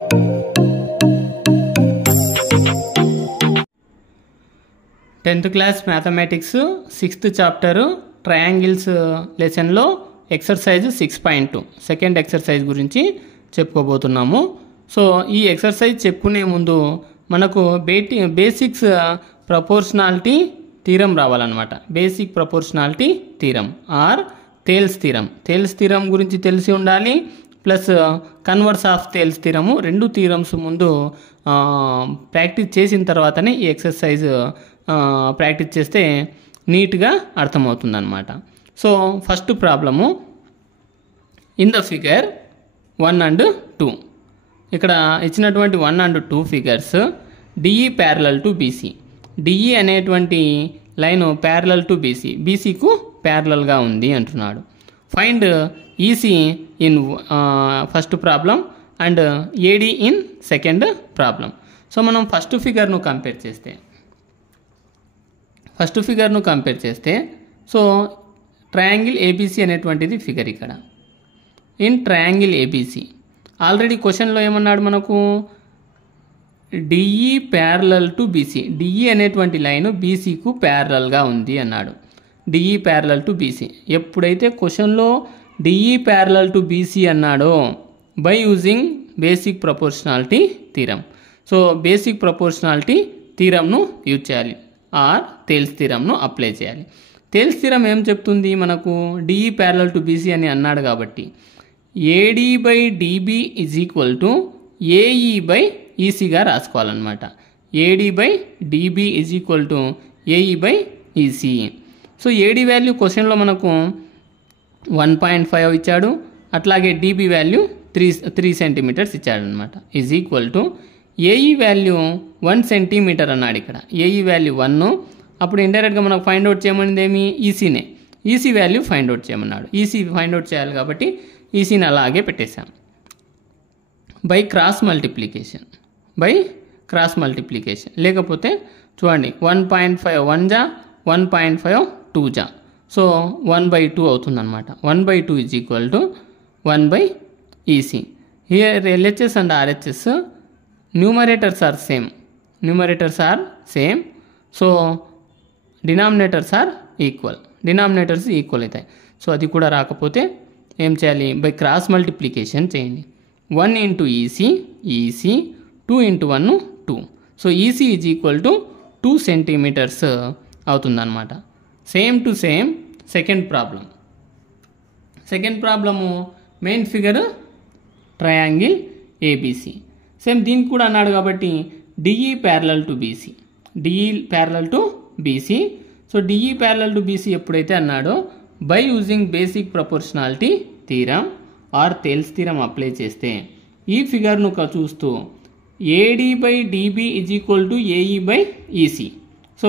10th class mathematics 6th chapter triangles లెసన్లో exercise 6.2 second exercise గురించి చెప్పుకోబోతున్నాము. సో ఈ ఎక్సర్సైజ్ చెప్పుకునే ముందు మనకు బేసిక్స్ ప్రపోర్షనాలిటీ థీరం రావాలన్నమాట. Basic proportionality theorem or Thales theorem. Thales theorem గురించి తెలిసి ఉండాలి, plus converse of Thales theorem. రెండు థీరమ్స్ ముందు ప్రాక్టీస్ చేసిన తర్వాతనే ఈ ఎక్సర్సైజ్ ప్రాక్టీస్ చేస్తే నీట్గా అర్థమవుతుంది అన్నమాట. So first problem, in the figure 1 and 2. ఇక్కడ ఇచ్చినటువంటి 1 and 2 figures DE parallel to BC. DE అనేటువంటి లైన్ ప్యారలల్ టు బీసీ, బీసీకు ప్యారలల్గా ఉంది అంటున్నాడు. Find EC in first problem and AD in second problem. So మనం ఫస్ట్ ఫిగర్ను కంపేర్ చేస్తే so triangle ABC అనేటువంటిది figure. ఇక్కడ ఇన్ ట్రయాంగిల్ ఏబీసీ ఆల్రెడీ క్వశ్చన్లో ఏమన్నాడు మనకు, DE parallel to BC. DE అనేటువంటి లైన్ బీసీకు ప్యారలల్గా ఉంది అన్నాడు. DE parallel to BC. ఎప్పుడైతే question DE parallel to BC అన్నాడో by using basic proportionality theorem. So basic proportionality థీరంను యూజ్ చేయాలి ఆర్ థేల్స్ థీరంను అప్లై చేయాలి. థేల్స్ థీరం ఏం చెప్తుంది మనకు, డిఈ ప్యారలల్ టు బీసీ అని అన్నాడు కాబట్టి AD by DB is equal to AE by ఈసీగా రాసుకోవాలన్నమాట. AD by DB is equal to AE by EC. So AD value క్వశ్చన్లో మనకు 1.5 ఇచ్చాడు, అట్లాగే డిబి వాల్యూ 3 సెంటీమీటర్స్ ఇచ్చాడు అనమాట. Is equal to AE value 1 centimetre అన్నాడు. ఇక్కడ ఏఈ వాల్యూ 1. అప్పుడు ఇండైరెక్ట్గా మనకు ఫైండ్ అవుట్ చేయమనిది ఏమి, ఈసీనే. ఈసీ వాల్యూ ఫైండ్ అవుట్ చేయమన్నాడు. ఈసీ ఫైండ్ అవుట్ చేయాలి కాబట్టి ఈసీని అలాగే పెట్టేశాం. బై క్రాస్ మల్టిప్లికేషన్ లేకపోతే చూడండి 1.5 1 జా, 1.5 2 జా. సో 1/2 అవుతుందన్నమాట. 1/2 is equal to 1 EC. Here LHS and RHS numerators are same. So denominators are denominators equal అవుతాయి. సో అది కూడా రాకపోతే ఏం చేయాలి, బై క్రాస్ మల్టిప్లికేషన్ చేయండి. 1 into EC 2 into 1 2. So EC is equal to 2 centimetres అవుతుందన్నమాట. Same to same second problem main figure triangle ABC. Same దీనికి కూడా అన్నాడు కాబట్టి DE parallel to BC. So DE parallel to BC ఎప్పుడైతే అన్నాడో by using basic proportionality theorem or Thales theorem apply చేస్తే ఈ ఫిగర్ను చూస్తూ AD by DB is equal to AE by EC. So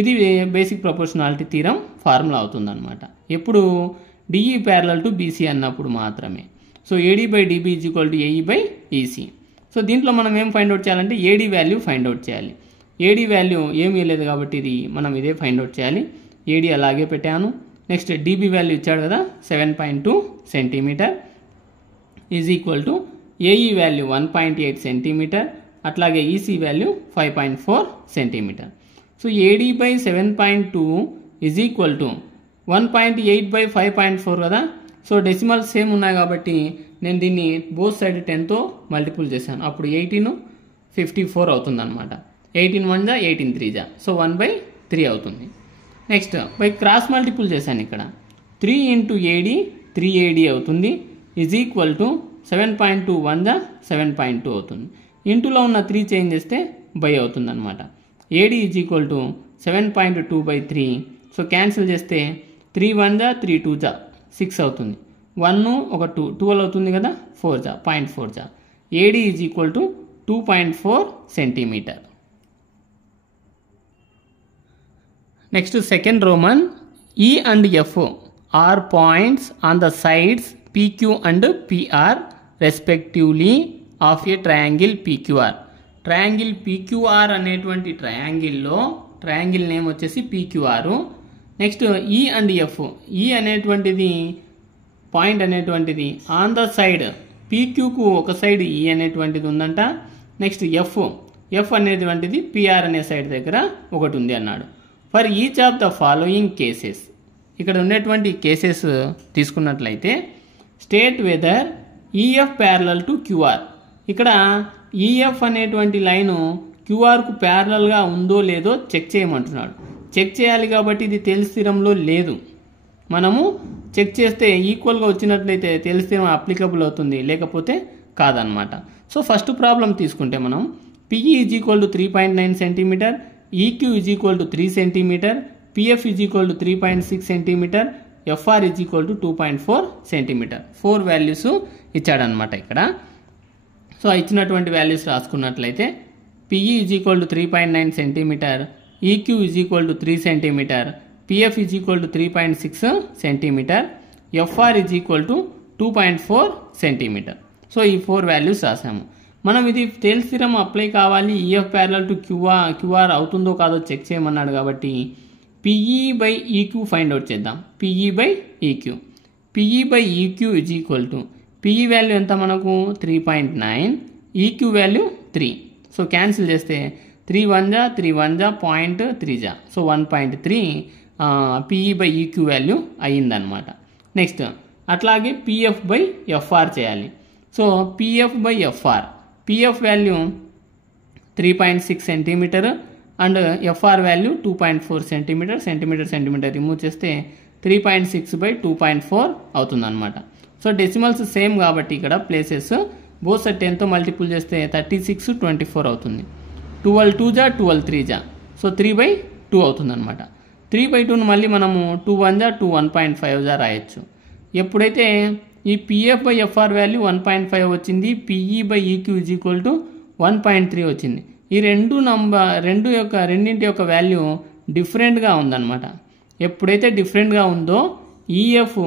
ఇది బేసిక్ ప్రపోర్షనాలిటీ థీరం ఫార్ములా అవుతుందన్నమాట. ఎప్పుడు DE parallel to BC అన్నప్పుడు మాత్రమే. So AD by DB is equal to AE by EC. So దీంట్లో మనం ఏం ఫైండ్ అవుట్ చేయాలంటే AD value find out చేయాలి. ఏడి వాల్యూ ఏమీ లేదు కాబట్టి ఇది మనం ఇదే ఫైండ్ అవుట్ చేయాలి. ఏడి అలాగే పెట్టాను. నెక్స్ట్ డిబి వాల్యూ ఇచ్చాడు కదా 7.2 centimetre is equal to AE value 1.8 centimetre, అట్లాగే EC value 5.4 centimetre. So AD by 7.2 is equal to 1.8 by 5.4 కదా. సో డెసిమల్ సేమ్ ఉన్నాయి కాబట్టి నేను దీన్ని బోత్ సైడ్ 10తో మల్టిపుల్ చేశాను. అప్పుడు 1854 అవుతుంది అనమాట. 18 1 జా, 18 3 జా. సో 1/3 అవుతుంది. నెక్స్ట్ బై క్రాస్ మల్టిపుల్ చేశాను. ఇక్కడ 3 ఇంటూ ఏడి 3AD అవుతుంది. ఈజ్ ఈక్వల్ టు 7.2 1 జా 7.2 అవుతుంది. ఇంటూలో ఉన్న 3 చేంజ్ చేస్తే బై అవుతుంది అనమాట. AD is equal to 7.2/3. So cancel చేస్తే 3 1 జా 3 2 జా 6 అవుతుంది. 1 ఒక 2 12 అవుతుంది కదా, 4 జా 0.4 జా. AD is equal to 2.4 centimetre. Next second Roman, E and F are points on the sides PQ and PR respectively of a triangle PQR. Triangle PQR అనేటువంటి ట్రయాంగిల్లో ట్రయాంగిల్ నేమ్ వచ్చేసి పీక్యూఆర్. Next E and F, E అనేటువంటిది point అనేటువంటిది on the side పీక్యూకు ఒక side ఈ అనేటువంటిది ఉందంట. నెక్స్ట్ ఎఫ్ అనేటువంటిది పిఆర్ అనే సైడ్ దగ్గర ఒకటి ఉంది అన్నాడు. For each of the following cases, ఇక్కడ ఉన్నటువంటి కేసెస్ తీసుకున్నట్లయితే state whether EF parallel to QR. ఇక్కడ ఈఎఫ్ అనేటువంటి లైను క్యూఆర్కు ప్యారలల్గా ఉందో లేదో చెక్ చేయమంటున్నాడు. చెక్ చేయాలి కాబట్టి ఇది తేలి స్థిరంలో లేదు. మనము చెక్ చేస్తే ఈక్వల్గా వచ్చినట్లయితే తేలి స్థిరం అప్లికబుల్ అవుతుంది, లేకపోతే కాదనమాట. సో ఫస్ట్ ప్రాబ్లం తీసుకుంటే మనం PE is equal to 3.9 centimetre, EQ is equal to 3 centimetre, PF is equal to 3.6 centimetre, FR is equal to 2.4 centimetre. 4 values ఇచ్చాడనమాట ఇక్కడ. సో ఇచ్చినటువంటి వాల్యూస్ రాసుకున్నట్లయితే PE is equal to 3.9 centimetre, EQ is equal to 3 centimetre, PF is equal to 3.6 centimetre, FR is equal to 2.4 centimetre. So ఈ 4 values రాసాము. మనం ఇది తేలి స్థిరం apply కావాలి, ఈఎఫ్ ప్యారలల్ టు క్యూఆర్ అవుతుందో కాదో చెక్ చేయమన్నాడు కాబట్టి PE by EQ find out చేద్దాం. PE by EQ is equal to PE value ఎంత మనకు 3.9, ఈక్యూ వాల్యూ 3. సో క్యాన్సిల్ చేస్తే 3 1 జా 3 1 జా 0.3 జా. So 1.3 PE by EQ value అయ్యిందనమాట. నెక్స్ట్ అట్లాగే పిఎఫ్ బై ఎఫ్ఆర్ చేయాలి. So PF by FR, PF value 3.6 centimetre and FR value 2.4 centimetre remove చేస్తే 3.6 బై 2.4 అవుతుందన్నమాట. సో డెసిమల్స్ సేమ్ కాబట్టి ఇక్కడ ప్లేసెస్ బోత్ సైడ్ 10తో మల్టిపుల్ చేస్తే 36 24 అవుతుంది. 12 2 జా 12 3 జా. సో 3/2 అవుతుందన్నమాట. 3/2ను మళ్ళీ మనము 2 1 జా 2 1.5 జా రాయొచ్చు. ఎప్పుడైతే ఈ పిఎఫ్ బై ఎఫ్ఆర్ వాల్యూ 1.5 వచ్చింది, PE by EQ is equal to 1.3 వచ్చింది. ఈ రెండింటి యొక్క వాల్యూ డిఫరెంట్గా ఉందన్నమాట. ఎప్పుడైతే డిఫరెంట్గా ఉందో EF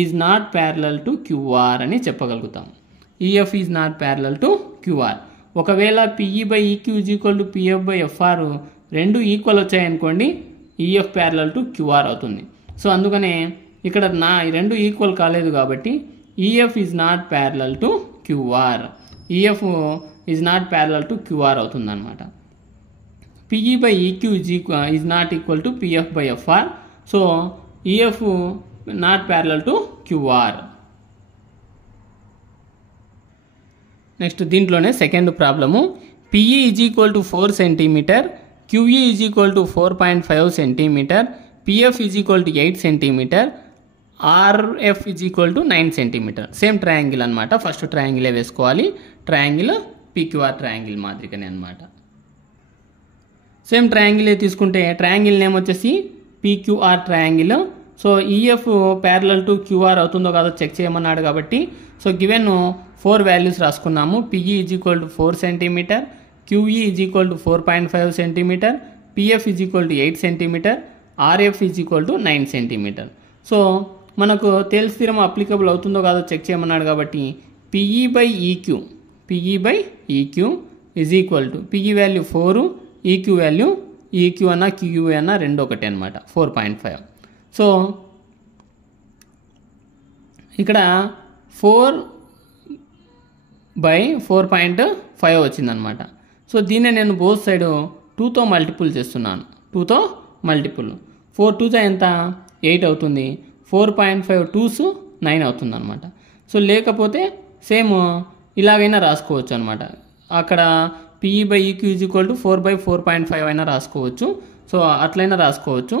is not parallel to QR అని చెప్పగలుగుతాం. EF is not parallel to QR. ఒకవేళ PE by EQ is equal to PF by FR రెండు ఈక్వల్ వచ్చాయనుకోండి, ఈఎఫ్ ప్యారలల్ టు క్యూఆర్ అవుతుంది. సో అందుకనే ఇక్కడ ఈ రెండు ఈక్వల్ కాలేదు కాబట్టి EF is not parallel to QR. EF is not parallel to QR అవుతుందన్నమాట. PE by EQ is not equal to PF by FR. So EF not parallel to QR. Next దీంట్లోనే second problem PE is equal to 4 centimetre, QE is equal to 4.5 centimetre, PF is equal to 8 centimetre, RF is equal to 9 centimetre. Same triangle అనమాట. First ట్రయాంగిలే వేసుకోవాలి. Triangle PQR triangle మాదిరిగానే అనమాట. Same ట్రయాంగిలే తీసుకుంటే triangle name వచ్చేసి PQR triangle. So EF parallel to QR అవుతుందో కాదో చెక్ చేయమన్నాడు కాబట్టి సో గివెన్ 4 వాల్యూస్ రాసుకున్నాము. PE is equal to 4 centimetre, QE is equal to 4.5 centimetre, PF is equal to 8 centimetre, RF is equal to 9 centimetre. So మనకు Thales theorem applicable అవుతుందో కాదో check చేయమన్నాడు కాబట్టి PE by EQ is equal to PE value 4, EQ value EQ అన్న QU అన్న రెండు ఒకటే అనమాట 4.5. సో ఇక్కడ 4/4.5 వచ్చిందనమాట. సో దీన్నే నేను బోత్ సైడ్ 2తో మల్టిపుల్ చేస్తున్నాను. 2తో మల్టిపుల్ 4 2 ఎంత 8 అవుతుంది. 4.5 2s 9 అవుతుంది అనమాట. సో లేకపోతే సేమ్ ఇలాగైనా రాసుకోవచ్చు అనమాట. అక్కడ PE by EQ is equal to 4/4.5 అయినా రాసుకోవచ్చు. సో అట్లయినా రాసుకోవచ్చు.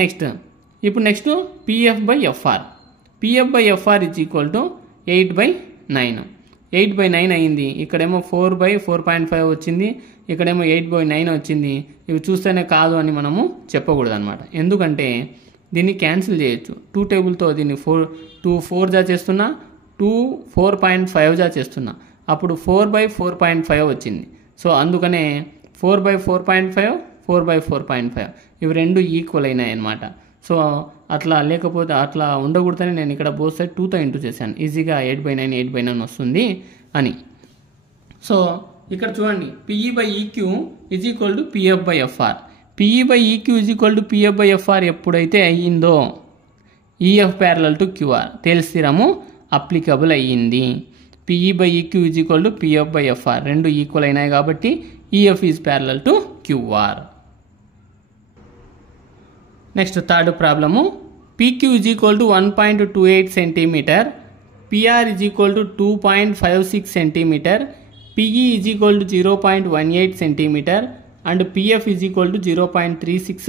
Next PF by FR. PF by FR is equal to 8/9. 8/9 అయ్యింది. ఇక్కడేమో 4/4.5 వచ్చింది, ఇక్కడేమో 8/9 వచ్చింది. ఇవి చూస్తేనే కాదు అని మనము చెప్పకూడదు అనమాట. ఎందుకంటే దీన్ని క్యాన్సిల్ చేయొచ్చు. 2 టేబుల్తో దీన్ని 2 4 జా చేస్తున్నా, 2 4.5 జా చేస్తున్నా, అప్పుడు 4/4.5 వచ్చింది. సో అందుకనే 4/4.5 4/4.5 ఇవి రెండు ఈక్వల్ అయినాయి అనమాట. సో అట్లా లేకపోతే అట్లా ఉండకూడదని నేను ఇక్కడ బోత్ సైడ్ 2తో ఇంటూ చేశాను. ఈజీగా 8/9 8/9 వస్తుంది అని. సో ఇక్కడ చూడండి PE by EQ is equal to PF by FR. PE by EQ is equal to PF by FR ఎప్పుడైతే అయ్యిందో EF parallel to QR Thales theorem applicable అయ్యింది. PE by EQ is equal to PF by FR. రెండు equal అయినాయి కాబట్టి EF is parallel to QR. Next third problem PQ is equal to 1.28 cm, PR is equal to 2.56 cm, PE is equal to 0.18 cm and PF is equal to 0.36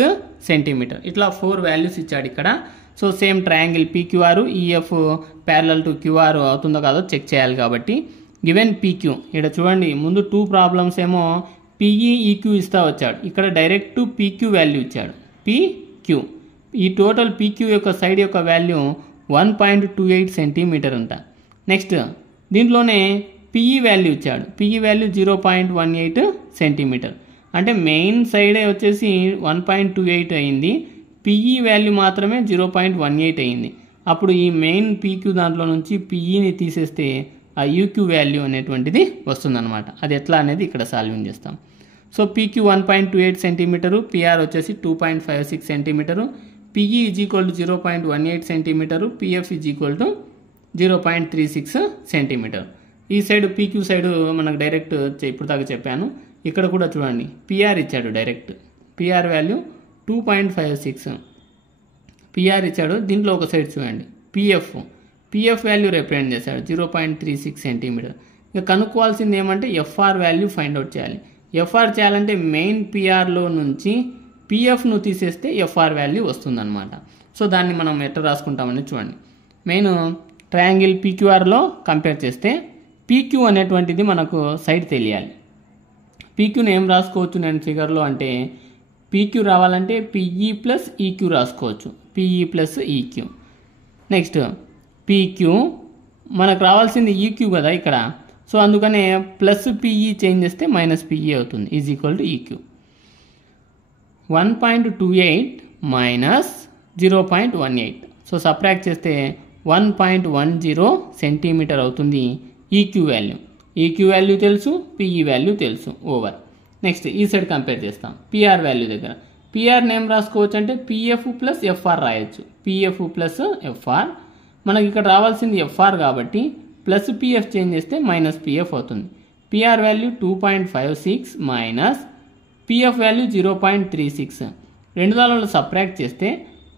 cm. ఇట్లా 4 values ఇచ్చాడు ఇక్కడ. So same triangle PQR EF parallel to QR అవుతుందో కాదో check చేయాలి కాబట్టి given PQ ఇక్కడ చూడండి ముందు 2 ప్రాబ్లమ్స్ ఏమో PE EQ ఇస్తా వచ్చాడు, ఇక్కడ డైరెక్ట్ PQ వాల్యూ ఇచ్చాడు. PQ ఈ టోటల్ PQ యొక్క సైడ్ యొక్క వాల్యూ 1.28 సెంటీమీటర్ అంట. నెక్స్ట్ దీంట్లోనే PE వాల్యూ ఇచ్చాడు, PE వాల్యూ 0.18 సెంటీమీటర్. అంటే మెయిన్ సైడే వచ్చేసి 1.28 అయింది, PE వాల్యూ మాత్రమే 0.18 అయింది. అప్పుడు ఈ మెయిన్ PQ దాంట్లో నుంచి PEని తీసేస్తే ఆ UQ వాల్యూ అనేటువంటిది వస్తుందన్నమాట. అది ఎట్లా అనేది ఇక్కడ సాల్వింగ్ చేస్తాం. సో PQ 1.28 సెంటీమీటరు, PR వచ్చేసి 2.56 centimetre, PE is equal to 0.18 centimetre, PF is equal to 0.36 centimetre. ఈ సైడ్ PQ సైడ్ మనకు డైరెక్ట్ ఇప్పుడు దాకా చెప్పాను. ఇక్కడ కూడా చూడండి PR ఇచ్చాడు డైరెక్ట్, PR వాల్యూ 2.56 PR ఇచ్చాడు. దీంట్లో ఒక సైడ్ చూడండి PF వాల్యూ రిప్రజెంట్ చేశాడు 0.36 సెంటీమీటర్. ఇక కనుక్కోవాల్సింది ఏమంటే FR వాల్యూ ఫైండ్ అవుట్ చేయాలి. FR చేయాలంటే మెయిన్ PRలో నుంచి PFను తీసేస్తే FR వాల్యూ వస్తుందన్నమాట. సో దాన్ని మనం ఎట్లా రాసుకుంటామని చూడండి. మెయిన్ ట్రయాంగిల్ PQRలో కంపేర్ చేస్తే PQ అనేటువంటిది మనకు సైడ్ తెలియాలి. PQని ఏం రాసుకోవచ్చు నేను ఫిగర్లో అంటే PQ రావాలంటే PE ప్లస్ EQ రాసుకోవచ్చు, PE plus EQ. Next PQ మనకు రావాల్సింది EQ కదా ఇక్కడ, సో అందుకనే ప్లస్ PE చేంజ్ చేస్తే మైనస్ PE అవుతుంది, is equal to EQ. 1.28 minus 0.18, so subtract చేస్తే 1.10 సెంటీమీటర్ అవుతుంది EQ వాల్యూ. EQ వాల్యూ తెలుసు, PE వాల్యూ తెలుసు ఓవర్. నెక్స్ట్ ఈ సైడ్ కంపేర్ చేస్తాం PR వాల్యూ దగ్గర. PR నేమ్ రాసుకోవచ్చు అంటే PF ప్లస్ FR రాయొచ్చు, PF ప్లస్ FR. మనకి ఇక్కడ రావాల్సింది FR కాబట్టి ప్లస్ PF చేంజ్ చేస్తే మైనస్ PF అవుతుంది. PR value 2.56 minus PF value 0.36, రెండు దానిలో సబ్ట్రాక్ట్ చేస్తే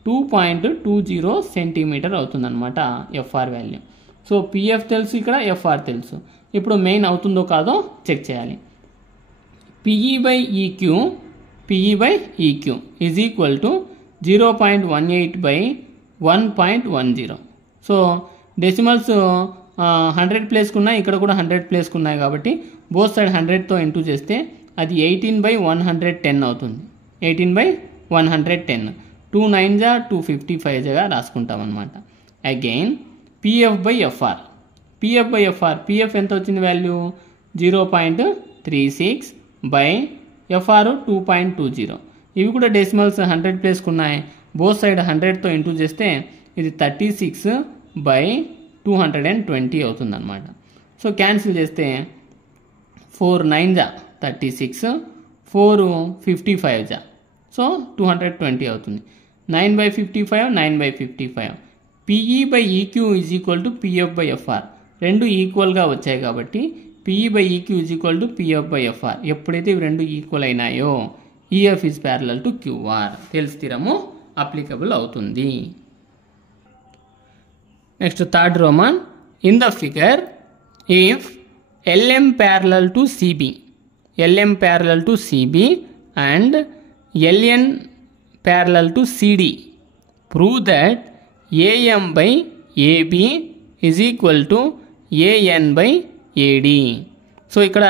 2.20 సెంటీమీటర్ అవుతుందన్నమాట FR వాల్యూ. సో PF తెలుసు, ఇక్కడ FR తెలుసు. ఇప్పుడు మెయిన్ అవుతుందో కాదో చెక్ చేయాలి. PE by EQ is equal to 0.18 by 1.10. So decimals 100 ప్లేస్కి ఉన్నాయి, ఇక్కడ కూడా 100 ప్లేస్కి ఉన్నాయి కాబట్టి బోత్ సైడ్ 100తో ఇంటూ చేస్తే అది 18/110 అవుతుంది. 18/110, 2 9 జా 255గా రాసుకుంటాం అనమాట. Again PF by FR, PF ఎంత వచ్చింది వాల్యూ 0.36 బై FR 2.20. ఇవి కూడా డెసిమల్స్ 100 ప్లేస్కి ఉన్నాయి, బోత్ సైడ్ 100తో ఇంటూ చేస్తే ఇది 36/220 అవుతుంది అనమాట. సో క్యాన్సిల్ చేస్తే 4 9 జా 36, 4 55 జా, సో 220 అవుతుంది. 9/55, 9/55. PE by EQ is equal to PF by FR. రెండు ఈక్వల్గా వచ్చాయి కాబట్టి PE by EQ is equal to PF by FR. ఎప్పుడైతే ఇవి రెండు ఈక్వల్ అయినాయో EF is parallel to QR. తెలిసి స్థిరము అప్లికబుల్ అవుతుంది. Next third Roman. In the figure if LM parallel to CB and LN parallel to CD, prove that AM by AB is equal to AN by AD. So ఇక్కడ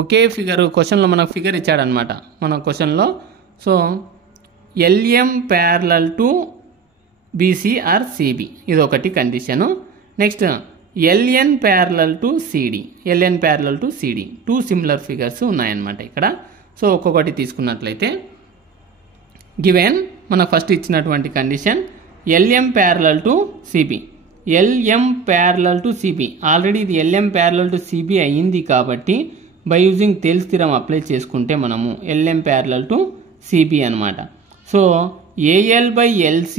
ఒకే figure క్వశ్చన్లో మనకు figure ఇచ్చాడనమాట మన క్వశ్చన్లో. So LM parallel to BC or CB ఇది ఒకటి condition. Next LN parallel to CD, two similar figures ఉన్నాయన్నమాట ఇక్కడ. సో ఒక్కొక్కటి తీసుకున్నట్లయితే గివెన్ మనకు ఫస్ట్ ఇచ్చినటువంటి condition LM parallel to CB, already ఇది LM parallel to CB అయ్యింది కాబట్టి by using Thales theorem apply చేసుకుంటే మనము LM parallel to CB అనమాట. So AL by LC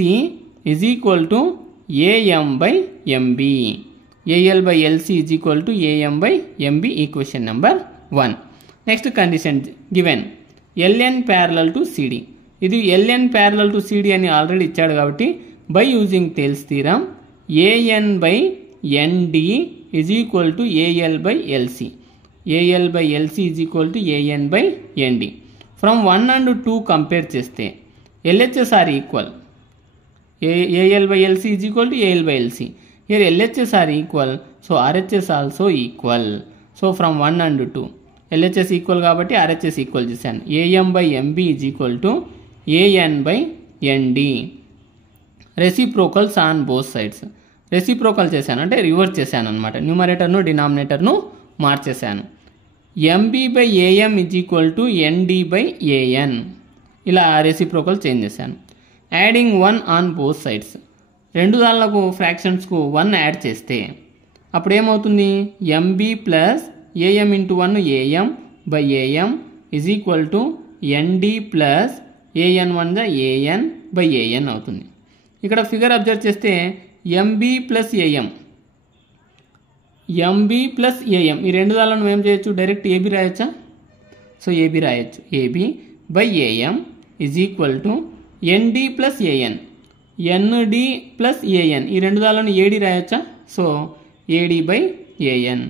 is equal to AM by MB. AL by LC is equal to AM by MB, equation number 1. Next condition given LN parallel to CD. ఇది LN parallel to CD అని already ఇచ్చాడు కాబట్టి by using Thales theorem AN by ND is equal to AL by LC. AL by LC is equal to AN by ND. From 1 and 2 compare చేస్తే LHS are equal. AL by LC is equal to AL by LC. Here LHS are equal, so RHS also equal. So from 1 and 2 LHS equal కాబట్టి RHS equal చేశాను. AM by MB is equal to AN by ND. Reciprocals on both sides. Reciprocal చేశాను అంటే reverse చేశాను అనమాట. న్యూమరేటర్ను డినామినేటర్ను మార్చేశాను. MB by AM is equal to ND by AN. ఇలా reciprocal change చేశాను. Adding 1 on both sides. రెండు దానిలకు ఫ్రాక్షన్స్కు 1 add చేస్తే అప్పుడు ఏమవుతుంది? MB plus AM into 1 AM by AM is equal to ND plus AN1 AN by AN అవుతుంది. ఇక్కడ figure observe చేస్తే MB plus AM ఈ రెండు దానిలను ఏం చేయొచ్చు? Direct AB రాయొచ్చా? సో AB రాయొచ్చు. AB by AM is equal to ND plus AN, ND plus AN ఈ రెండు దానిలను AD రాయొచ్చా? So AD by AN.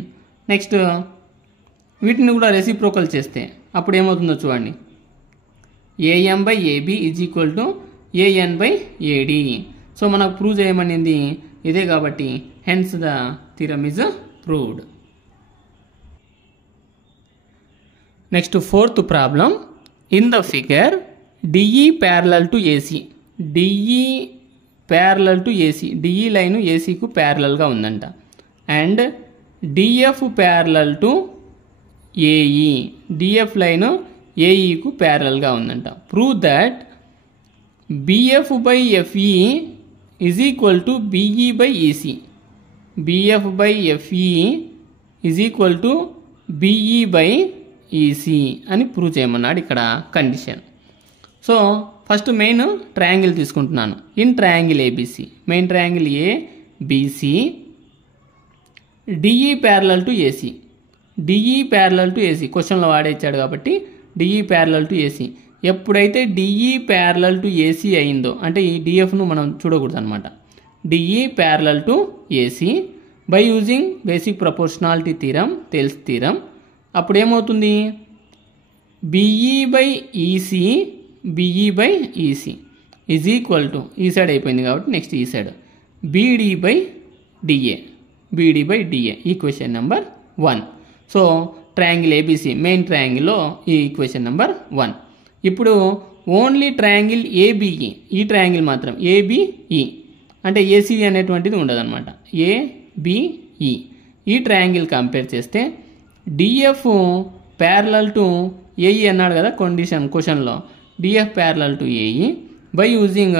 Next వీటిని కూడా రెసిప్రోకల్ చేస్తే అప్పుడు ఏమవుతుందో చూడండి. AM by AB is equal to AN by AD. So మనకు ప్రూవ్ చేయమనింది ఇదే కాబట్టి hence the theorem is proved. Next fourth problem. In the figure DE parallel to AC. DE parallel to AC. DE line ACకు ప్యారలల్గా ఉందంట. And DF parallel to AE. DF line AEకు ప్యారలల్గా ఉందంట. Prove that BF by FE is equal to BE by EC. BF by FE is equal to BE by EC అని prove చేయమన్నాడు ఇక్కడ condition. So first main triangle తీసుకుంటున్నాను. In triangle ABC, main triangle ABC, DE parallel to AC. DE parallel to AC క్వశ్చన్లో వాడేచ్చాడు కాబట్టి DE parallel to AC. ఎప్పుడైతే DE parallel to AC అయిందో అంటే ఈ DFను మనం చూడకూడదు అనమాట. DE parallel to AC by using basic proportionality theorem, Thales theorem. అప్పుడు ఏమవుతుంది? BE by EC, BE by EC is equal to ఈ సైడ్ అయిపోయింది కాబట్టి నెక్స్ట్ ఈ side BD by DA, BD by DA equation number 1. So triangle ABC main ట్రయాంగిల్లో ఈ equation number 1. ఇప్పుడు only triangle ABE, ఈ ట్రయాంగిల్ మాత్రం ABE అంటే AC అనేటువంటిది ఉండదు అనమాట. ABE ఈ ట్రయాంగిల్ కంపేర్ చేస్తే DF ప్యారలల్ టు AE అన్నాడు కదా క్వశ్చన్లో. DF parallel to AE by using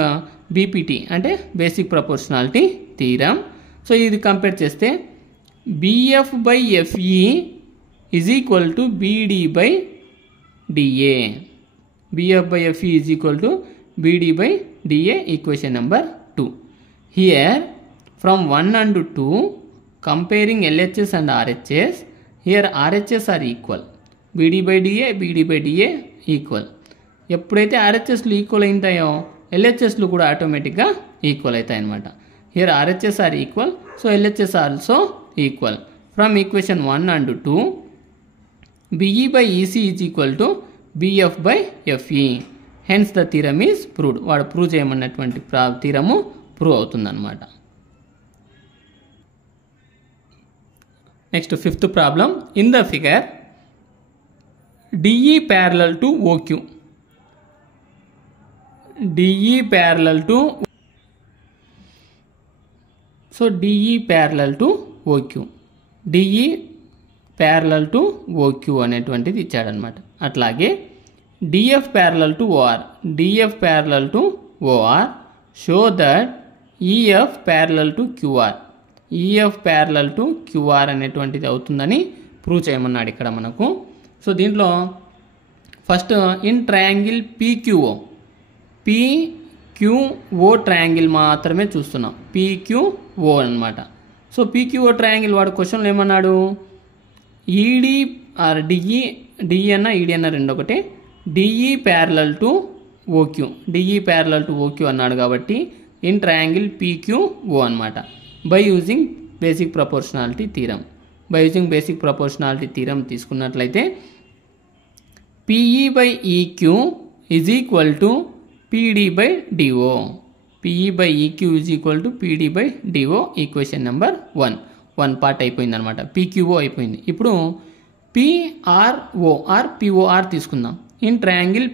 BPT అంటే బేసిక్ ప్రపోర్షనాలిటీ థీరం. సో ఇది కంపేర్ చేస్తే BF by FE is equal to BD by DA. BF by FE is equal to BD by DA, equation number 2. Here from 1 and 2 comparing LHS and RHS, here RHS are equal. BD by DA, BD by DA equal. ఎప్పుడైతే RHSలు equal అవుతాయో LHSలు కూడా ఆటోమేటిక్గా equal అవుతాయి అన్నమాట. Here RHS are equal, so LHS also equal. From equation 1 and 2 BE by EC is equal to BF by FE. Hence the theorem is proved. వాడు prove చేయమన్నటువంటి థీరము prove అవుతుందన్నమాట. Next fifth problem. In the figure DE parallel to OQ. DE parallel to DE parallel to OQ. DE parallel to OQ అనేటువంటిది ఇచ్చాడనమాట. అట్లాగే DF parallel to OR. DF parallel to OR show that EF parallel to QR. EF parallel to QR అనేటువంటిది అవుతుందని prove చేయమన్నాడు ఇక్కడ మనకు. So దీంట్లో first in triangle PQO, PQO triangle మాత్రమే చూస్తున్నాం. PQO అనమాట. సో పీక్యూఓ ట్రయాంగిల్ వాడు క్వశ్చన్లో ఏమన్నాడు, ఈడీ ఆర్ డిఈ అన్న ఈడీ అన్న రెండు ఒకటే, DE parallel to OQ, DE parallel to OQ అన్నాడు కాబట్టి ఇన్ ట్రయాంగిల్ పీక్యూఓ అనమాట. By using basic proportionality theorem, by using basic proportionality theorem తీసుకున్నట్లయితే PE by EQ is equal to PD by DO, PE by EQ is equal to PD by DO. Equation number 1 part అయిపోయింది అనమాట, PQO అయిపోయింది. ఇప్పుడు PRO or POR తీసుకుందాం. In triangle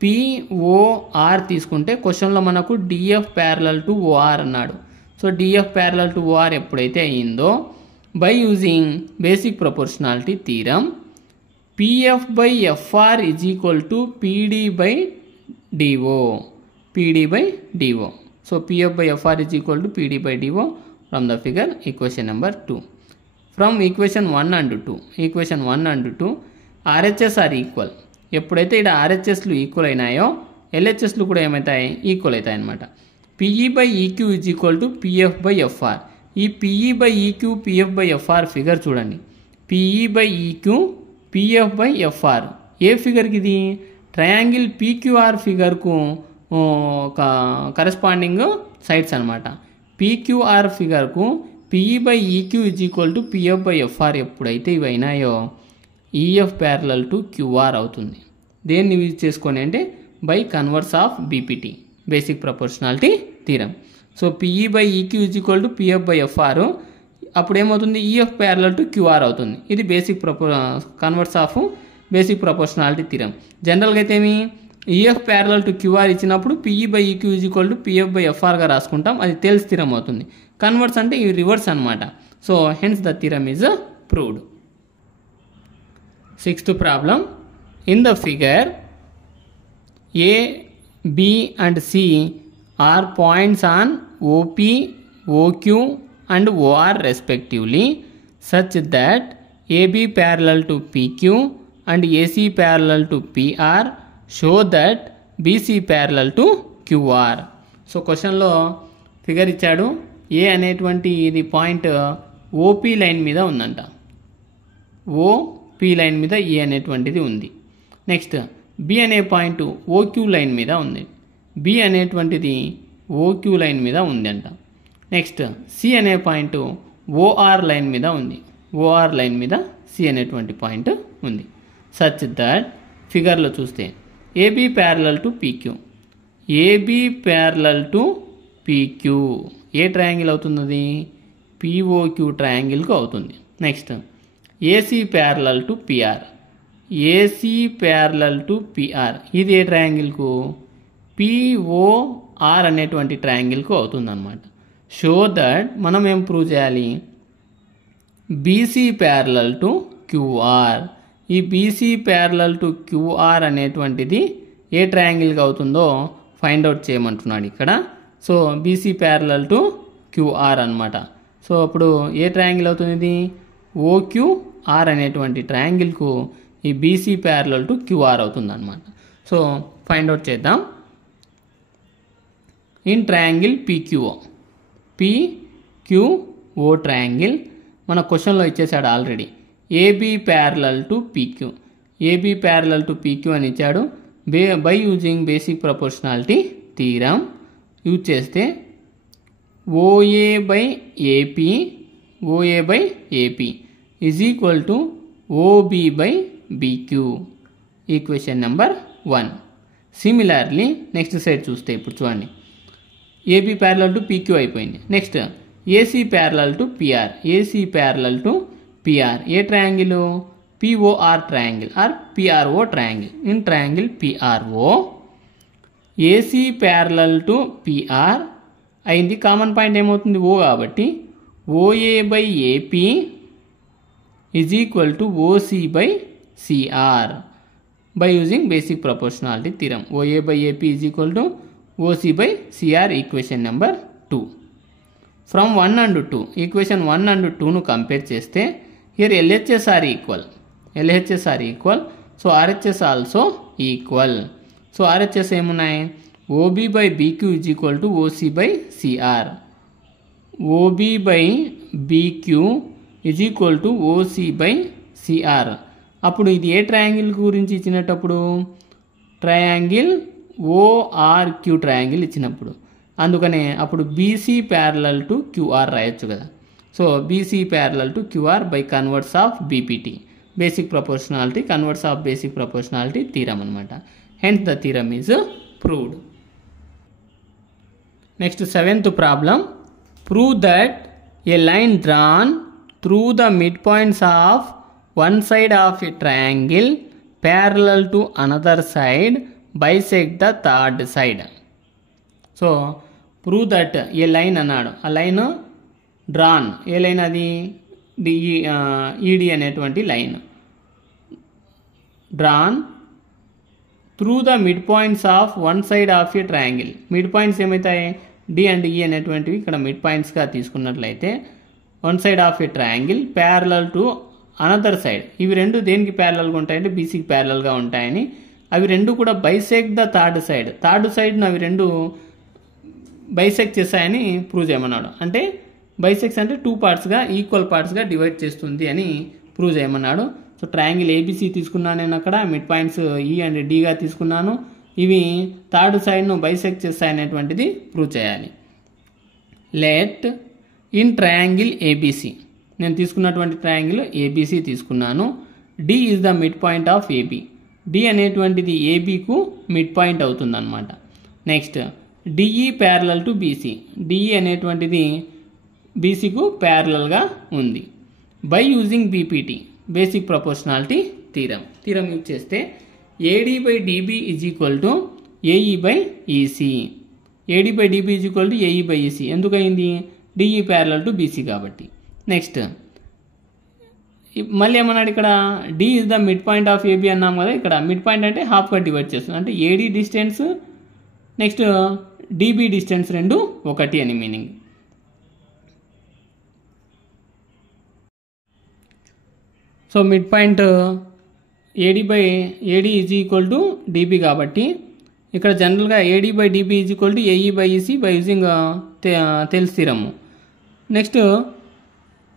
POR తీసుకుంటే క్వశ్చన్లో మనకు DF parallel to OR అన్నాడు. So DF parallel to OR ఎప్పుడైతే అయ్యిందో by using basic proportionality theorem PF by FR is equal to PD by DO, PD by DO. So PF by FR is equal to PD by DO from the figure equation number 2. From equation 1 and 2 RHS are equal. ఎప్పుడైతే ఇక్కడ ఆర్హెచ్ఎస్లు equal అయినాయో ఎల్హెచ్ఎస్లు కూడా ఏమవుతాయి, equal అవుతాయి అనమాట. PE by EQ is equal to PF by FR. ఈ PE by EQ PF by FR figure చూడండి, PE by EQ PF by FR ఏ ఫిగర్కి ఇది, ట్రయాంగిల్ పీక్యూఆర్ ఫిగర్కు కరెస్పాండింగ్ సైడ్స్ అనమాట. పీక్యూఆర్ ఫిగర్కు PE by EQ is equal to PF by FR ఎప్పుడైతే ఇవి అయినాయో ఈఎఫ్ ప్యారలల్ టు క్యూఆర్ అవుతుంది. దేన్ని యూజ్ చేసుకొని అంటే by converse of BPT, basic proportionality theorem. So PE by EQ is equal to PF by FR అప్పుడు ఏమవుతుంది, EF parallel to QR అవుతుంది. ఇది basic converse of basic proportionality theorem. జనరల్గా అయితే ఏమి ఈఎఫ్ ప్యారలల్ టు క్యూఆర్ ఇచ్చినప్పుడు PE by EQ is equal to PF by ఎఫ్ఆర్గా రాసుకుంటాం, అది తేల్స్ థీరం అవుతుంది. కన్వర్స్ అంటే ఇవి రివర్స్ అనమాట. So hence the theorem is proved. 6th problem. In the figure, A, B and C are points on OP, OQ and OR respectively, such that AB parallel to PQ and AC parallel to PR show that BC parallel to QR. So question లో figure ఇచ్చాడు, ఏ అనేటువంటి ఇది point OP line మీద ఉందంట, OP line మీద ఏ అనేటువంటిది ఉంది. Next B అనే పాయింట్ ఓక్యూ లైన్ మీద ఉంది, బి అనేటువంటిది ఓక్యూ లైన్ మీద ఉంది అంట. నెక్స్ట్ సి అనే పాయింట్ ఓఆర్ లైన్ మీద ఉంది, ఓఆర్ లైన్ మీద సి అనేటువంటి పాయింట్ ఉంది. సచ్ దట్ ఫిగర్లో చూస్తే AB parallel to PQ, AB parallel to PQ a triangle అవుతుంది, పిఓక్యూ ట్రయాంగిల్కు అవుతుంది. Next AC parallel to PR, AC parallel to PR ఇది ఏ ట్రయాంగిల్కు, పిఓఆర్ అనేటువంటి ట్రయాంగిల్కు అవుతుంది అనమాట. షో దట్ మనం ఏం ప్రూవ్ చేయాలి, బీసీ ప్యారలల్ టు క్యూఆర్, ఈ బీసీ ప్యారలల్ టు క్యూఆర్ అనేటువంటిది ఏ ట్రయాంగిల్కి అవుతుందో ఫైండ్ అవుట్ చేయమంటున్నాడు ఇక్కడ. So BC parallel to QR అనమాట. సో అప్పుడు ఏ ట్రయాంగిల్ అవుతుంది, ఇది ఓక్యూఆర్ అనేటువంటి ట్రయాంగిల్కు ఈ బీసీ ప్యారలల్ టు క్యూఆర్ అవుతుంది అనమాట. సో ఫైండ్ అవుట్ చేద్దాం. In triangle PQO, PQO triangle మన క్వశ్చన్లో ఇచ్చేసాడు already. AB parallel to PQ, AB parallel to PQ అని ఇచ్చాడు. By using basic proportionality theorem use చేస్తే OA by AP, OA by AP is equal to OB by BQ, equation number 1. Similarly next side చూస్తే ఇప్పుడు చూడండి, AB parallel to PQ అయిపోయింది. Next AC parallel to PR, AC parallel to PR a triangle, POR triangle or PRO triangle. In triangle PRO AC parallel to PR అయింది. Common point ఏమవుతుంది, O కాబట్టి OA by AP is equal to OC by CR by using basic proportionality theorem. OA by AP is equal to OC by CR, equation number 2. From 1 and 2 equation 1 and 2ను compare చేస్తే here LHS are equal, LHS are equal. So RHS also equal. So RHS ఏమున్నాయి, OB by BQ is equal to OC by CR, OB by BQ is equal to OC by CR. అప్పుడు ఇది a triangle గురించి ఇచ్చినప్పుడు, triangle ఓఆర్క్యూ triangle ఇచ్చినప్పుడు. అందుకనే అప్పుడు BC parallel to QR రాయొచ్చు కదా. So BC parallel to QR by converts of BPT, basic proportionality, converts of basic proportionality theorem అనమాట. Hence the theorem is proved. Next 7th problem. Prove that a line drawn through the mid points of one side of a triangle parallel to another side bisect the third side. So prove that a line అన్నాడు. ఆ line drawn, ఏ line అది, ఈడి అనేటువంటి line drawn through the mid points of one side of a triangle. Mid points ఏమవుతాయి, D and ఈ అనేటువంటివి ఇక్కడ mid పాయింట్స్గా తీసుకున్నట్లయితే one side of a triangle parallel to another side. ఇవి రెండు దేనికి ప్యారలల్గా ఉంటాయంటే బీసీకి ప్యారలల్గా ఉంటాయని, అవి రెండు కూడా bisect the third side, third సైడ్ను అవి రెండు బైసెక్ట్ చేస్తాయని ప్రూవ్ చేయమన్నాడు. అంటే బైసెక్స్ అంటే 2 పార్ట్స్గా ఈక్వల్ పార్ట్స్గా డివైడ్ చేస్తుంది అని ప్రూవ్ చేయమన్నాడు. సో ట్రయాంగిల్ ఏబీసీ తీసుకున్నాను నేను, అక్కడ మిడ్ పాయింట్స్ ఈ అండ్ డిగా తీసుకున్నాను. ఇవి థర్డ్ సైడ్ను బైసెక్ట్ చేస్తాయనేటువంటిది ప్రూవ్ చేయాలి. లెట్ ఇన్ ట్రయాంగిల్ ఏబీసీ, నేను తీసుకున్నటువంటి ట్రయాంగిల్ ఏబీసీ తీసుకున్నాను. D is the mid point of AB, D అనేటువంటిది ఏబీకు మిడ్ పాయింట్ అవుతుంది అనమాట. Next DE parallel to BC, DE అనేటువంటిది బీసీకు ప్యారలల్గా ఉంది. By using BPT, basic proportionality theorem use చేస్తే AD by DB is equal to AE by EC. AD by DB is equal to AE by EC. ఎందుకయింది, DE parallel to BC కాబట్టి. నెక్స్ట్ మళ్ళీ ఏమన్నాడు ఇక్కడ, D is the mid point of AB అన్నాం కదా. ఇక్కడ మిడ్ పాయింట్ అంటే హాఫ్గా డివైడ్ చేస్తుంది, అంటే ఏడీ డిస్టెన్స్ నెక్స్ట్ డిబి డిస్టెన్స్ రెండు ఒకటి అని meaning. So mid point AD is equal to DB కాబట్టి ఇక్కడ జనరల్గా ఏడీ by DB is equal to AE by EC by using తెలుసు థీరము. నెక్స్ట్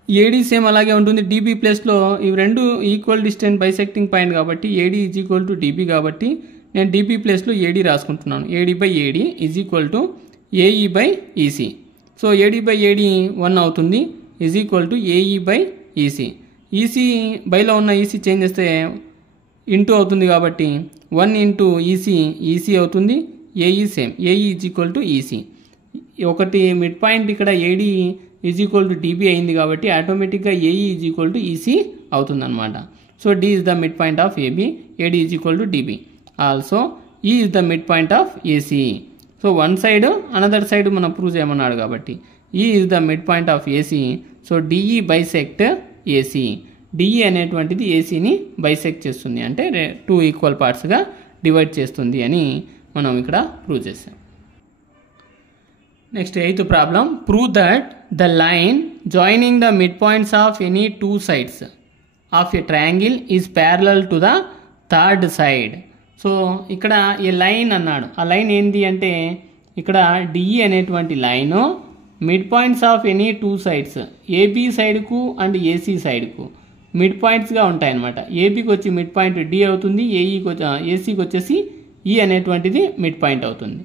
ఏడీ సేమ్ అలాగే ఉంటుంది. డిబి ప్లస్లో ఇవి రెండు ఈక్వల్ డిస్టెన్స్ బైసెక్టింగ్ పాయింట్ కాబట్టి AD is equal to DB కాబట్టి నేను డిబి ప్లస్లో ఏడీ రాసుకుంటున్నాను. AD by AD is equal to AE by EC. So AD by AD 1 అవుతుంది, is equal to AE by EC. EC బైలో ఉన్న EC change చేస్తే into అవుతుంది కాబట్టి 1 ఇంటూ ఈసీ అవుతుంది. AE same, AE is equal to EC. ఒకటి mid point ఇక్కడ AD is equal to DB అయింది కాబట్టి ఆటోమేటిక్గా AE is equal to EC అవుతుంది అనమాట. So D is the mid point of AB, AD is equal to DB. Also E is the mid point of AC. So one side another side మనం prove చేయమన్నాడు కాబట్టి E is the mid point of AC. So DE bisect AC, DE అనేటువంటిది ఏసీని bisect చేస్తుంది, అంటే 2 equal పార్ట్స్గా divide చేస్తుంది అని మనం ఇక్కడ ప్రూవ్ చేసాం. Next 8th problem. Prove that the line joining the mid points of any 2 sides of a triangle is parallel to the third side. So ఇక్కడ ఈ లైన్ అన్నాడు. ఆ లైన్ ఏంటి అంటే ఇక్కడ డిఈ అనేటువంటి line mid points of any 2 sides, AB సైడ్కు and AC సైడ్కు మిడ్ పాయింట్స్గా ఉంటాయన్నమాట. ఏబీకి వచ్చి మిడ్ పాయింట్ డి అవుతుంది, ఏసీకి వచ్చేసి ఈ అనేటువంటిది మిడ్ పాయింట్ అవుతుంది.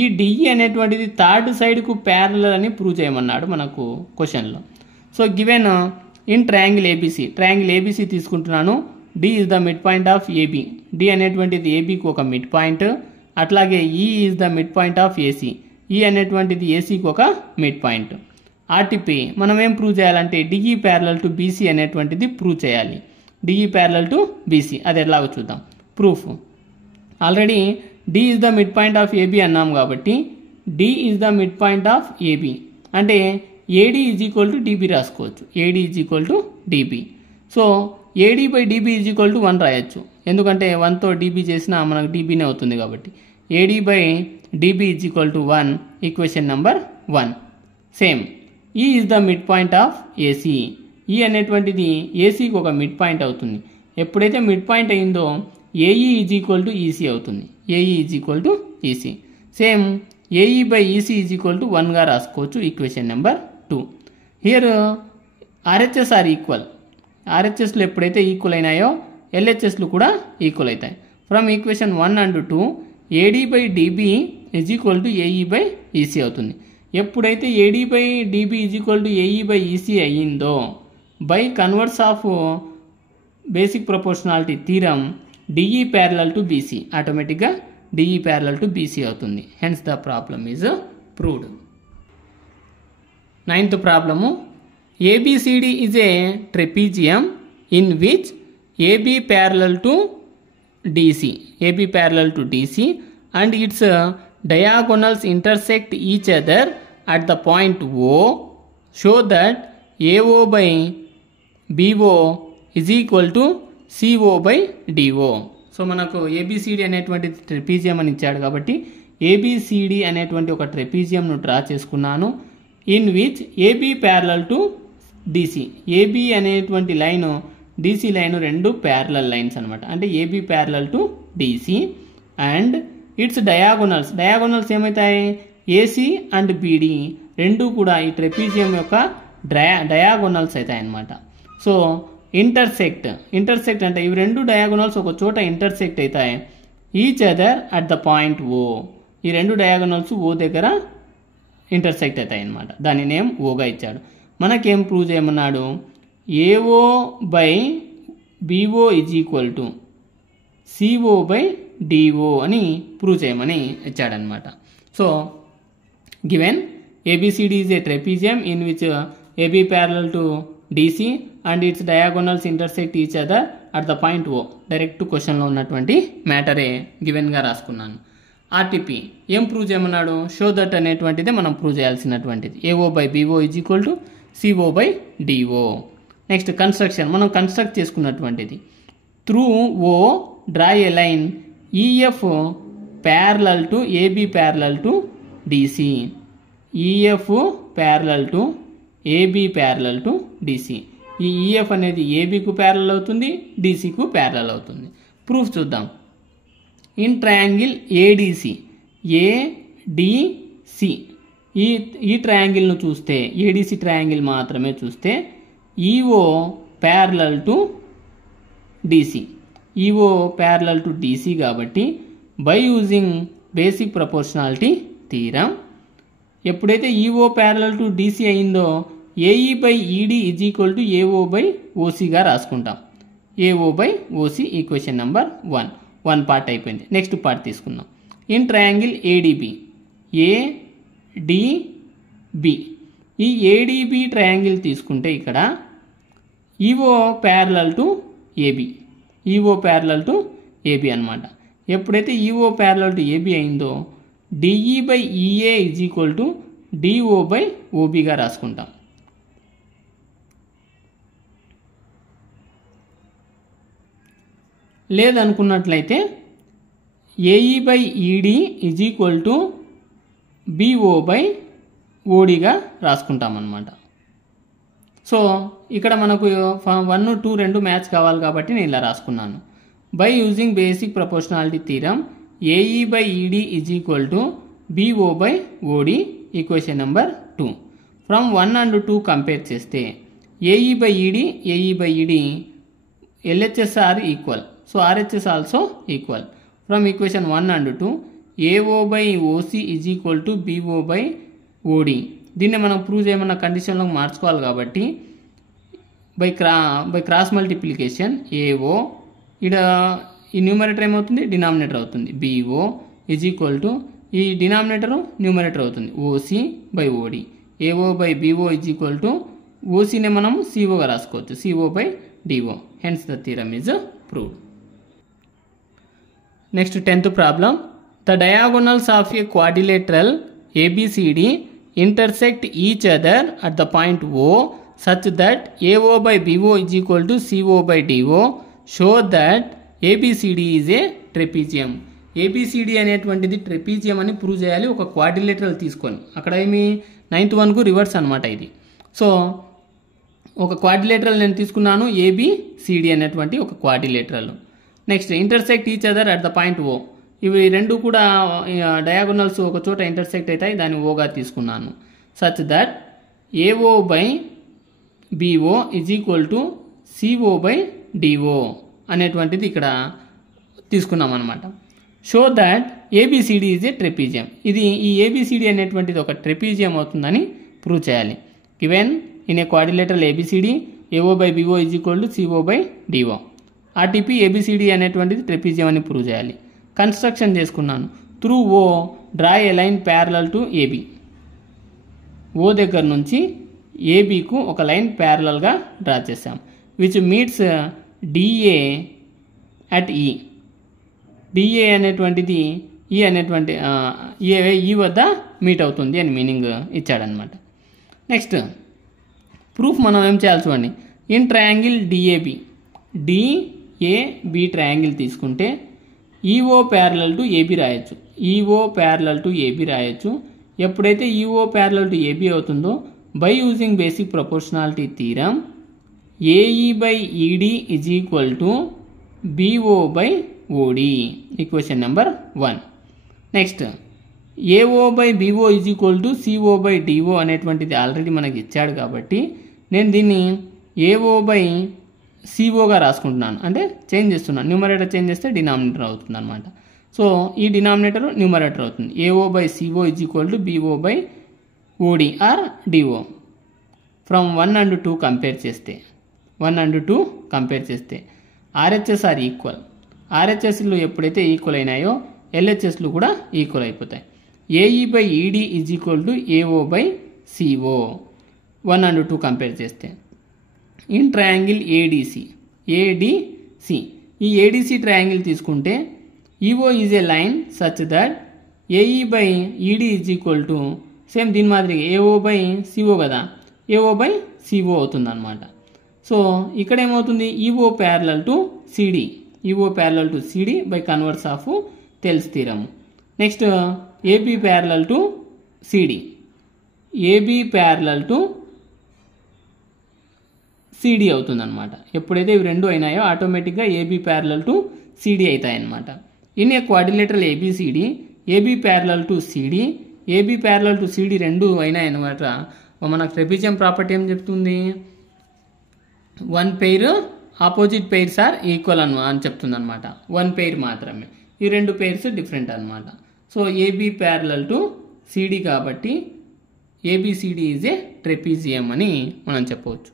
ఈ డిఈ అనేటువంటిది థర్డ్ సైడ్కు ప్యారలల్ అని ప్రూవ్ చేయమన్నాడు మనకు క్వశ్చన్లో. So given in triangle ABC తీసుకుంటున్నాను. D is the mid point of AB, D అనేటువంటిది ఏబీకి ఒక మిడ్ పాయింట్. అట్లాగే E is the mid point of AC, E అనేటువంటిది ఏసీకి ఒక మిడ్ పాయింట్. ఆర్టీపీ మనం ఏం ప్రూవ్ చేయాలంటే డిఈ ప్యారలల్ టు బీసీ అనేటువంటిది ప్రూవ్ చేయాలి. డిఈ ప్యారలల్ టు బీసీ, అది ఎలాగో చూద్దాం. Proof already D is the mid point of AB అన్నాం కాబట్టి D is the mid point of AB అంటే AD is equal to DB రాసుకోవచ్చు. AD is equal to DB. So AD by DB is equal to 1 రాయొచ్చు, ఎందుకంటే 1తో dB చేసినా మనకు డిబినే అవుతుంది కాబట్టి. AD by DB is equal to 1, equation number 1. Same E is the mid point of AC, E అనేటువంటిది ఏసీకి ఒక మిడ్ పాయింట్ అవుతుంది. ఎప్పుడైతే మిడ్ పాయింట్ అయిందో AE is equal to EC అవుతుంది. AE is equal to EC. Same AE by EC is equal to 1గా రాసుకోవచ్చు, equation number 2. Here RHS are equal. RHSలు ఎప్పుడైతే ఈక్వల్ అయినాయో LHSలు కూడా ఈక్వల్ అవుతాయి. From equation 1 and 2 AD/DB = AE/EC అవుతుంది. ఎప్పుడైతే AD/DB = AE/EC అయ్యిందో by converse of basic proportionality theorem DE parallel to BC ఆటోమేటిక్గా DE parallel to BC అవుతుంది. Hence the problem is proved. 9th problem ABCD is a trapezium in which AB parallel to DC and its diagonals intersect each other at the point O. Show that AO/BO is equal to CO/DO. So మనకు ABCD అనేటువంటి trapezium అని ఇచ్చాడు కాబట్టి ABCD అనేటువంటి ఒక ట్రెపీజియంను draw చేసుకున్నాను. In which AB parallel to DC. AB అనేటువంటి line DC line రెండు ప్యారలల్ లైన్స్ అనమాట. అంటే AB parallel to DC and it's diagonals ఏమవుతాయి? AC అండ్ BD రెండు కూడా ఈ ట్రెపీజియం యొక్క డయాగోనల్స్ అవుతాయి అన్నమాట. సో ఇంటర్సెక్ట్ అంటే ఇవి రెండు డయాగోనల్స్ ఒక చోట ఇంటర్సెక్ట్ అవుతాయి. Each other at the point O. ఈ రెండు డయాగోనల్స్ O దగ్గర ఇంటర్సెక్ట్ అవుతాయి అన్నమాట. దాని నేమ్ ఓగా ఇచ్చాడు. మనకేం ప్రూవ్ చేయమన్నాడు? AO/BO = CO/DO అని ప్రూవ్ చేయమని ఇచ్చాడనమాట. So given ABCD is a trapezium in which AB parallel to DC and its diagonals intersect each other at the point O. Direct క్వశ్చన్లో ఉన్నటువంటి మ్యాటరే గివెన్గా రాసుకున్నాను. RTP ఏం ప్రూవ్ చేయమన్నాడు? షో దట్ అనేటువంటిది మనం ప్రూవ్ చేయాల్సినటువంటిది. AO/BO = CO/DO. నెక్స్ట్ కన్స్ట్రక్షన్ మనం కన్స్ట్రక్ట్ చేసుకున్నటువంటిది. Through O draw a line EF parallel to AB parallel to DC. EF parallel to AB parallel to DC. ఈ EF అనేది ABకు ప్యారలల్ అవుతుంది, DCకు ప్యారలల్ అవుతుంది. ప్రూఫ్ చూద్దాం. ఇన్ ట్రయాంగిల్ ADC ఈ ట్రయాంగిల్ను చూస్తే ADC ట్రయాంగిల్ మాత్రమే చూస్తే EO parallel to DC. EO parallel to DC కాబట్టి by using basic proportionality theorem ఎప్పుడైతే EO ప్యారలల్ టు DC అయిందో AE/ED = AO/OCగా రాసుకుంటాం. AO/OC ఈక్వేషన్ నెంబర్ 1 పార్ట్ అయిపోయింది. నెక్స్ట్ పార్ట్ తీసుకుందాం. ఇన్ ట్రయాంగిల్ ADB ఈ ADB ట్రయాంగిల్ తీసుకుంటే ఇక్కడ EO ప్యారలల్ టు AB అనమాట. ఎప్పుడైతే EO ప్యారలల్ టు AB అయిందో DE/EA = DO/OBగా రాసుకుంటాం. లేదనుకున్నట్లయితే AE/ED = BO/ODగా రాసుకుంటాం అన్నమాట. సో ఇక్కడ మనకు 1, 2 రెండు మ్యాచ్ కావాలి కాబట్టి నేను ఇలా రాసుకున్నాను. By using basic proportionality theorem AE/ED = BO/OD equation number 2. From 1 and 2 compare చేస్తే AE/ED LHS are equal. So RHS also equal. From equation 1 and 2 AO/OC = BO/OD. దీన్ని మనం ప్రూవ్ చేయమన్న కండిషన్లో మార్చుకోవాలి కాబట్టి బై క్రాస్ మల్టిప్లికేషన్ AO ఇక్కడ ఈ న్యూమరేటర్ ఏమవుతుంది? Denominator అవుతుంది. BO = ఈ డినామినేటర్ న్యూమరేటర్ అవుతుంది OC/OD. AO/BO = OCనే మనం COగా రాసుకోవచ్చు. CO/DO. Hence the theorem is proved. Next 10th problem. The diagonals of A quadrilateral ABCD intersect each other at the point O such that AO/BO = CO/DO. Show that ABCD is a trapezium. ABCD అనేటువంటిది trapezium అని prove చేయాలి ఒక quadrilateral తీసుకొని. అక్కడ ఏమి 9th 1కు reverse అనమాట ఇది. So ఒక క్వాడ్రిలేటరల్ నేను తీసుకున్నాను, ABCD అనేటువంటి ఒక quadrilateral. Next intersect each other at the point O. ఇవి రెండు కూడా డయాగోనల్స్ ఒక చోట ఇంటర్సెక్ట్ అవుతాయి, దాన్ని ఓగా తీసుకున్నాను. Such that AO by BO is equal to CO by DO అనేటువంటిది ఇక్కడ తీసుకున్నాం అనమాట. Show that ABCD is a trapezium. ఇది ఈ ABCD అనేటువంటిది ఒక ట్రెపీజియం అవుతుందని ప్రూవ్ చేయాలి. Given in a quadrilateral ABCD AO by BO is equal to CO by DO. RTP ABCD అనేటువంటిది ట్రెపీజియం అని ప్రూవ్ చేయాలి. కన్స్ట్రక్షన్ చేసుకున్నాను. Through O draw a line parallel to AB. O దగ్గర నుంచి ABకు ఒక లైన్ ప్యారలల్గా డ్రా చేసాం. Which meets DA at E. DA అనేటువంటిది E అనేటువంటి E వద్ద మీట్ అవుతుంది అని మీనింగ్ ఇచ్చాడనమాట. నెక్స్ట్ ప్రూఫ్ మనం ఏం చేయాలి చూడండి. ఇన్ ట్రయాంగిల్ DAB ట్రయాంగిల్ తీసుకుంటే EO ప్యారలల్ టు AB రాయొచ్చు. EO ప్యారలల్ టు AB రాయొచ్చు. ఎప్పుడైతే EO ప్యారలల్ టు AB అవుతుందో by using basic proportionality theorem AE by ED is equal to BO by OD. Equation number 1. Next AO by BO is equal to CO by DO అనేటువంటిది already మనకి ఇచ్చాడు కాబట్టి నేను దీన్ని AO by COగా రాసుకుంటున్నాను. అంటే change చేస్తున్నాను. Numerator change చేస్తే denominator అవుతుంది అనమాట. సో ఈ డినామినేటర్ న్యూమరేటర్ అవుతుంది. AO by CO is equal to BO by OD or DO. From 1 and 2 compare చేస్తే 1 and 2 కంపేర్ చేస్తే RHS ఆర్ ఈక్వల్. RHSలు ఎప్పుడైతే ఈక్వల్ అయినాయో LHSలు కూడా ఈక్వల్ అయిపోతాయి. AE by ED is equal to AO by CO 1 and 2 compare చేస్తే. In triangle ADC ఈ ADC triangle తీసుకుంటే EO is a line such that AE by ED is equal to same దీని మాదిరిగా AO by CO కదా, AO by CO అవుతుంది అనమాట. So ఇక్కడ ఏమవుతుంది EO parallel to CD by converse of Thales theorem. Next AB parallel to CD అవుతుంది అనమాట. ఎప్పుడైతే ఇవి రెండు అయినాయో ఆటోమేటిక్గా AB ప్యారలల్ టు CD అవుతాయి అనమాట. In a quadrilateral ABCD AB parallel to CD రెండు అయినాయి అనమాట. మనకు ట్రెపీజియం ప్రాపర్టీ ఏం చెప్తుంది, one pair opposite pairs are equal అని చెప్తుంది అనమాట. వన్ పెయిర్ మాత్రమే, ఈ రెండు పెయిర్స్ డిఫరెంట్ అనమాట. So AB parallel to CD కాబట్టి ABCD ఈజ్ ఏ ట్రెపీజియం అని మనం చెప్పవచ్చు.